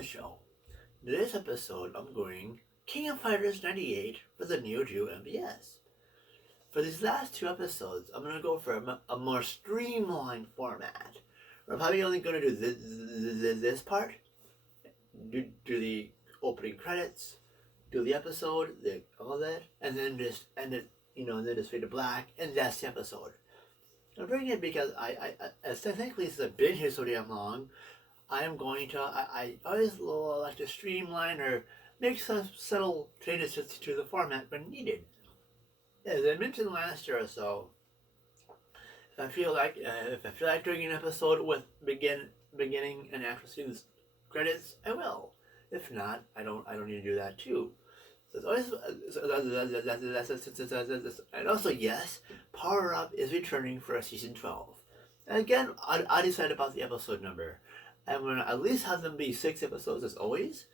the show. In today's episode, I'm going King of Fighters 98 for the Neo Geo MVS. For these last two episodes, I'm going to go for a more streamlined format. I'm probably only going to do this part, do the opening credits, do the episode, all that, and then just end it, and then just fade to black, and that's the episode. I'm bringing it because as technically since I've been here so damn long, I am going to, I always like to streamline or make some subtle changes to the format when needed. As I mentioned last year or so, if I feel like doing an episode with beginning and after seeing credits, I will. If not, I don't need to do that too. So it's always, and also yes, Power Up is returning for a season 12. And again, I decided about the episode number. I'm gonna at least have them be 6 episodes as always,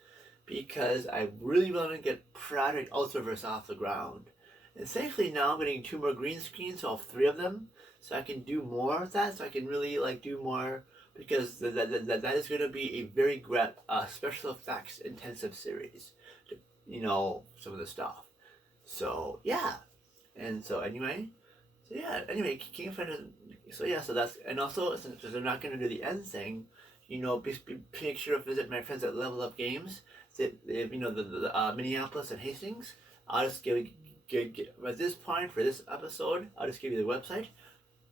because I really want to get Project Ultraverse off the ground. And thankfully now I'm getting 2 more green screens, so I'll have 3 of them, so I can do more of that. So I can really do more, because that is going to be a very special effects intensive series. Some of the stuff. So yeah, and so anyway, King of Fighters. So that's, and also since they're not going to do the end thing. Make sure to visit my friends at Level Up Games. The Minneapolis and Hastings. I'll just give at this point for this episode, I'll just give you the website,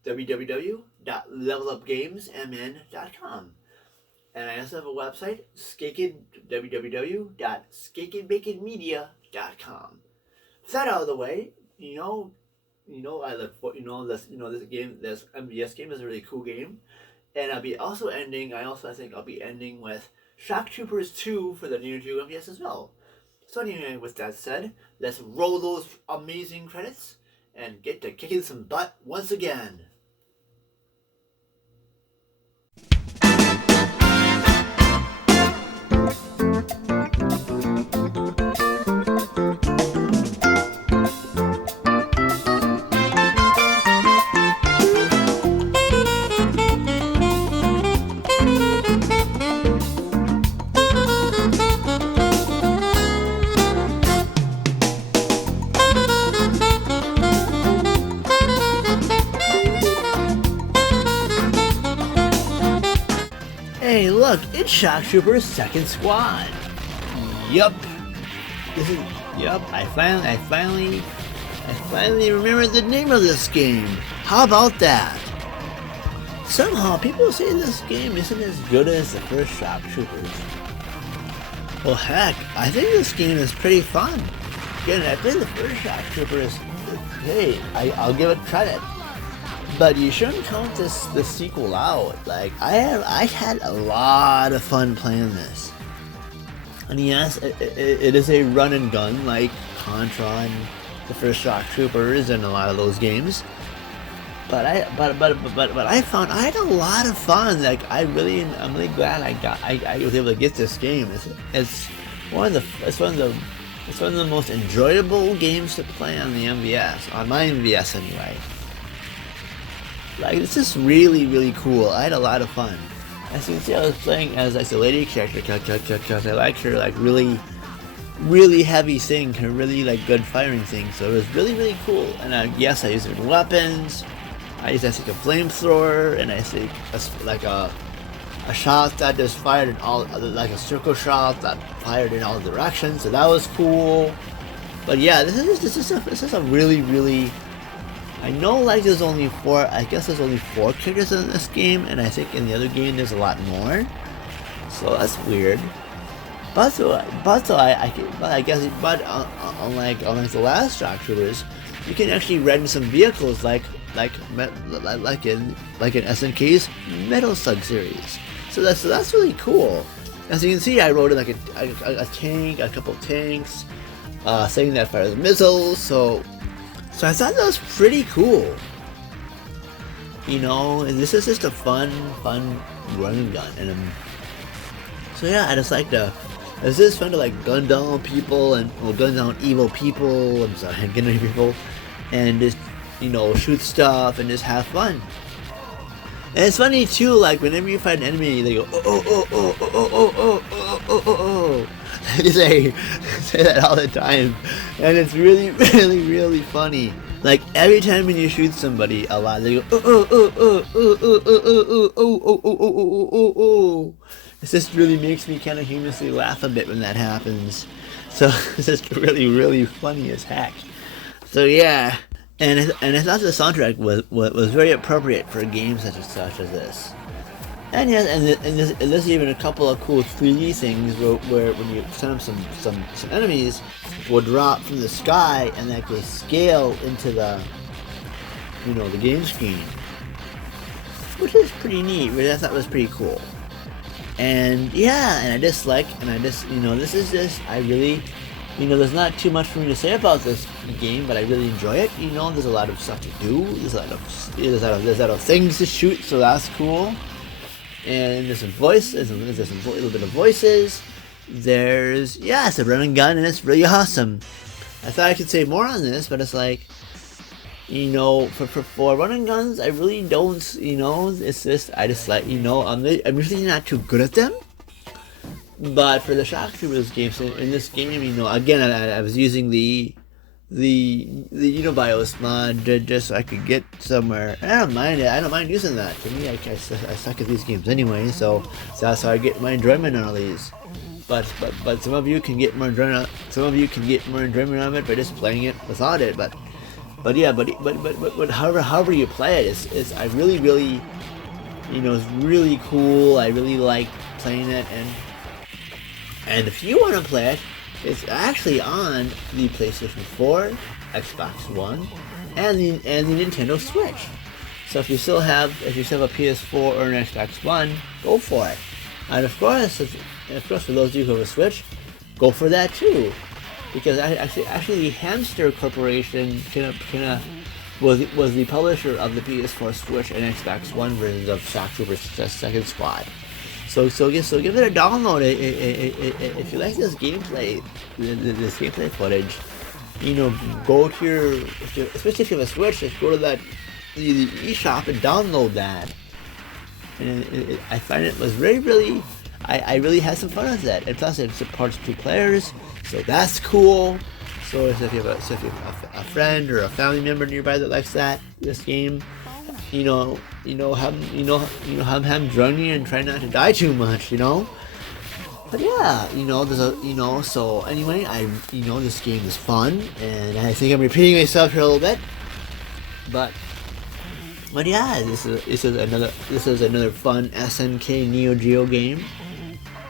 www.levelupgamesmn.com. And I also have a website, www.skakenbaconmedia.com. With that out of the way, I look for this game, this MVS game is a really cool game. And I think I'll be ending with Shock Troopers 2 for the Neo Geo MVS as well. So anyway, with that said, let's roll those amazing credits and get to kicking some butt once again. Hey, look, it's Shock Troopers Second Squad. Yup. I finally remembered the name of this game. How about that? Somehow people say this game isn't as good as the first Shock Troopers. Well, heck, I think this game is pretty fun. Again, I played the first Shock Troopers. Hey, I'll give it credit. But you shouldn't count the sequel out. I had a lot of fun playing this. And yes, it is a run and gun like Contra and the first Shock Troopers and a lot of those games. But I found I had a lot of fun. I'm really glad I was able to get this game. It's one of the most enjoyable games to play on the MVS, on my MVS anyway. It's just really, really cool. I had a lot of fun. As you can see, I was playing as a lady character, because I like her really, really heavy thing, her really good firing thing. So it was really, really cool. And I used it in weapons. I used a flamethrower, and I think a shot that just fired in all, like a circle shot that fired in all directions. So that was cool. But yeah, this is a really, really. I know there's only 4 characters in this game, and I think in the other game there's a lot more. So that's weird. Unlike the last Shock Troopers, you can actually rent some vehicles like in SNK's Metal Slug series. So that's really cool. As you can see, I rode in a tank, a couple tanks, thing that fires missiles. So I thought that was pretty cool. And this is just a fun run and gun. And so yeah, I just it's just fun to gun down people and gun down evil people. Gun down people, and just shoot stuff and just have fun. And it's funny too, like whenever you fight an enemy, they go, oh. They say that all the time. And it's really, really, really funny. Like every time when you shoot somebody a lot, they go, oh. It just really makes me kind of humorously laugh a bit when that happens. So it's just really, really funny as heck. So yeah. And I thought the soundtrack was very appropriate for a game such as this. And yes, and there's even a couple of cool 3D things where when you send up some enemies, will drop from the sky and that they scale into the the game screen, which is pretty neat. Which I thought was pretty cool. And yeah, and I just this is just I really. There's not too much for me to say about this game, but I really enjoy it. There's a lot of stuff to do. There's a lot of things to shoot, so that's cool. And there's some voices, there's a little bit of voices. It's a run and gun, and it's really awesome. I thought I could say more on this, but it's like, for run and guns, I really don't. It's just I just like I'm usually not too good at them. But for the Shock Troopers games, in this game, again, I was using the Unibios mod just so I could get somewhere. And I don't mind it. I don't mind using that. To me, I suck at these games anyway, so that's how I get my enjoyment on all these. But some of you can get more enjoyment. Some of you can get more enjoyment out of it by just playing it without it. But however you play it, it's I really it's really cool. I really like playing it. And if you want to play it, it's actually on the PlayStation 4, Xbox One, and the Nintendo Switch. So if you still have a PS4 or an Xbox One, go for it. And of course, for those of you who have a Switch, go for that too, because actually the Hamster Corporation was the publisher of the PS4, Switch, and Xbox One versions of Shock Troopers Second Squad. So give it a download if you like this gameplay footage. Go to especially if you have a Switch, just go to the eShop and download that. And I find it was I really had some fun with that. And plus it supports 2 players, so that's cool. So if you have a friend or a family member nearby that likes this game, have him join you and try not to die too much, But yeah, so anyway, this game is fun, and I think I'm repeating myself here a little bit, but yeah, this is another fun SNK Neo Geo game,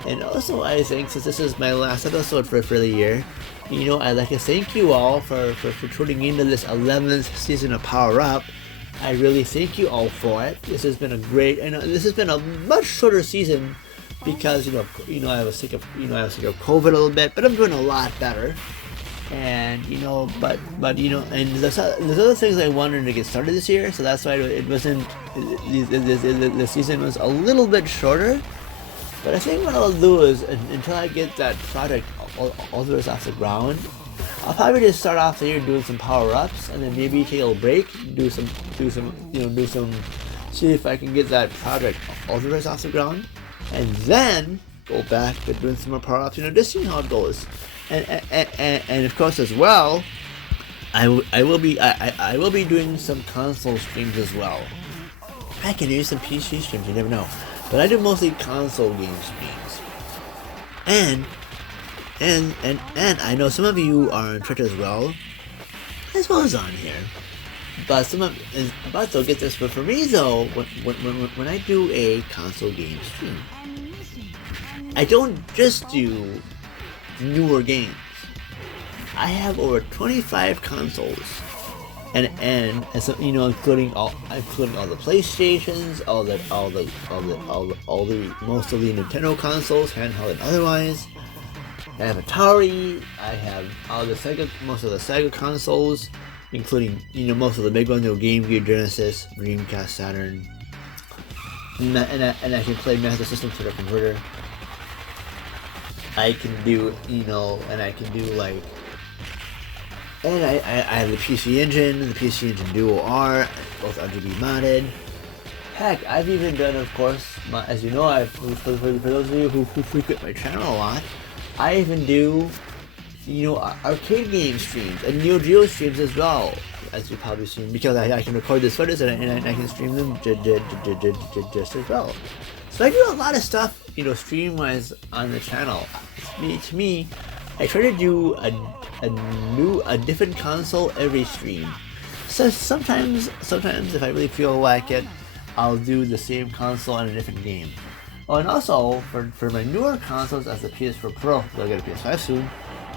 and also I think since this is my last episode for the year, I'd like to thank you all for tuning into this 11th season of Power Up. I really thank you all for it. This has been a great, and this has been a much shorter season because I was sick of COVID a little bit, but I'm doing a lot better. And but and there's other things I wanted to get started this year, so that's why it wasn't. The season was a little bit shorter. But I think what I'll do is until I get that project all the way off the ground, I'll probably just start off the year doing some power-ups, and then maybe take a little break, see if I can get that project all the way off the ground, and then go back to doing some more power-ups, just seeing how it goes. And of course as well, I will be doing some console streams as well. I can do some PC streams, you never know, but I do mostly console game streams. And I know some of you are on Twitch as well as on here. But they'll get this. But for me though, when I do a console game stream, I don't just do newer games. I have over 25 consoles, and so, including all the PlayStations, all the most of the Nintendo consoles, handheld and otherwise. I have Atari. I have most of the Sega consoles, including most of the big ones: Game Gear, Genesis, Dreamcast, Saturn, and I can play Master System for the converter. I can do and I have the PC Engine, the PC Engine Duo R, both RGB modded. Heck, I've even done, of course, as you know, for those of you who frequent my channel a lot, I even do, arcade game streams and Neo Geo streams as well, as you've probably seen, because I can record these footage and I can stream them just as well. So I do a lot of stuff, stream-wise on the channel. To me, I try to do a different console every stream. So sometimes if I really feel like it, I'll do the same console on a different game. Oh, and also for my newer consoles, as the PS4 Pro, I'll get a PS5 soon,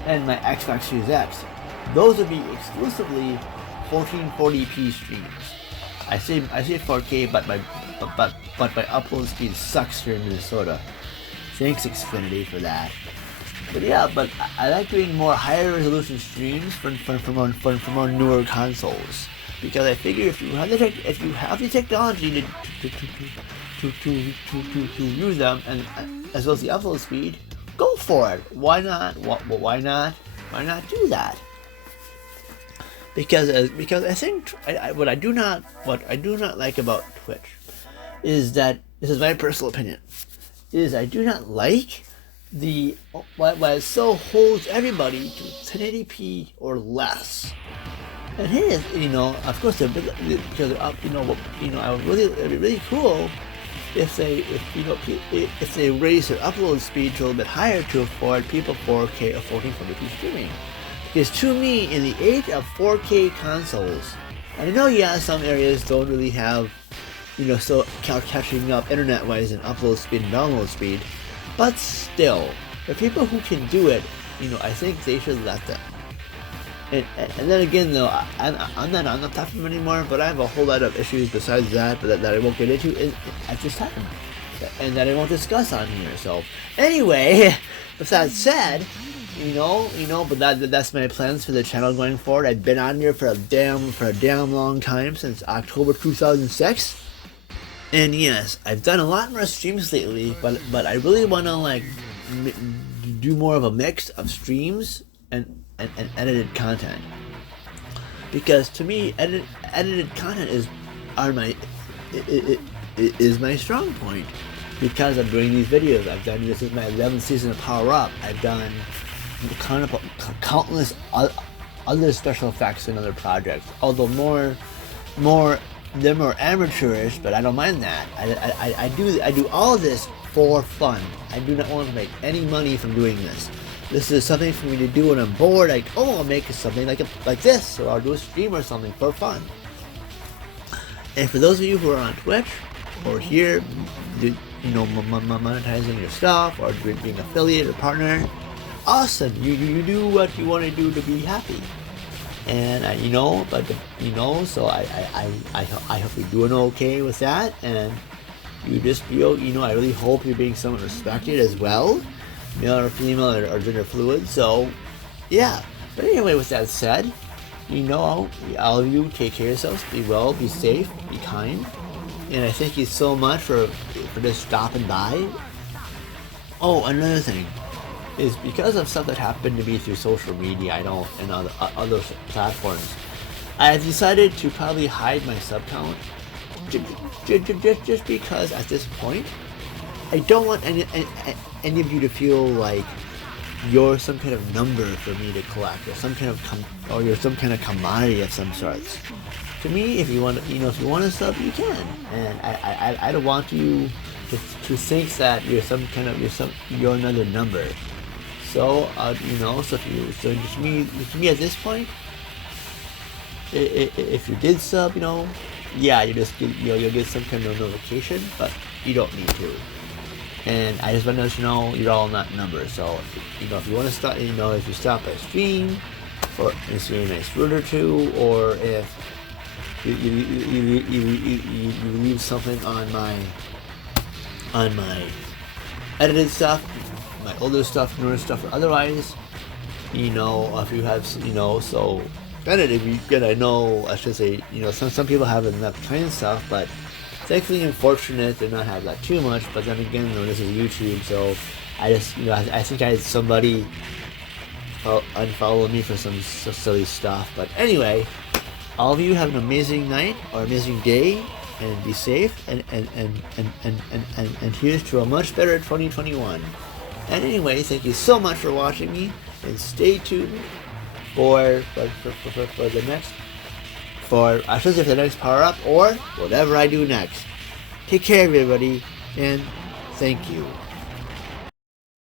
and my Xbox Series X, those would be exclusively 1440p streams. I say 4K, but my upload speed sucks here in Minnesota. Thanks Xfinity for that. But yeah, but I like doing more higher resolution streams from our newer consoles, because I figure if you have the technology to use them, and as well as the upload speed, go for it. Why not? Why not do that? Because I think what I do not like about Twitch is that, this is my personal opinion, is I do not like why it so holds everybody to 1080p or less. And here is, of course, because I would it'd be really cool if they raise their upload speed to a little bit higher to afford people 4K or 1440p streaming. Because to me, in the age of 4K consoles, and I know, some areas don't really have, still catching up internet-wise in upload speed and download speed, but still, the people who can do it, I think they should let them. And then again, though, I'm not on the platform anymore, but I have a whole lot of issues besides that I won't get into at this time, and that I won't discuss on here. So anyway, with that said, but that's my plans for the channel going forward. I've been on here for a damn long time, since October 2006. And yes, I've done a lot more streams lately, but I really want to do more of a mix of streams and edited content, because to me, edited content is my strong point, because I'm doing these videos. This is my 11th season of Power Up. I've done countless other special effects and other projects, although they're more amateurish, but I don't mind that. I do all of this for fun. I do not want to make any money from doing this. This is something for me to do when I'm bored. I'll make something like this, or I'll do a stream or something for fun. And for those of you who are on Twitch or here, monetizing your stuff or being affiliate or partner, awesome. You do what you want to do to be happy. And so I hope you're doing okay with that, and you just feel, I really hope you're being somewhat respected as well, male or female or gender fluid. So yeah, but anyway, with that said, all of you take care of yourselves, be well, be safe, be kind, and I thank you so much for just stopping by. Oh, another thing is, because of stuff that happened to me through social media, and other platforms, I have decided to probably hide my sub count, just because at this point, I don't want any of you to feel like you're some kind of number for me to collect, or you're some kind of commodity of some sorts. To me, if you want to sub, you can, and I don't want you to think that you're another number. So to me at this point, if you did sub, you'll get some kind of notification, but you don't need to. And I just want to let you know, you're all not numbers. So if you want to stop, if you stop by stream, or see a nice word or two, or if you leave something on my edited stuff, my older stuff, newer stuff, or otherwise, if you have, so granted, if you get, I know, I should say, some people have enough kind of stuff, but thankfully and fortunate to not have that too much. But then again, this is YouTube, so I just, I think I had somebody unfollow me for some silly stuff. But anyway, all of you have an amazing night or amazing day, and be safe, and here's to a much better 2021. And anyway, thank you so much for watching me, and stay tuned for the next, I should say for the next power up or whatever I do next. Take care, everybody, and thank you.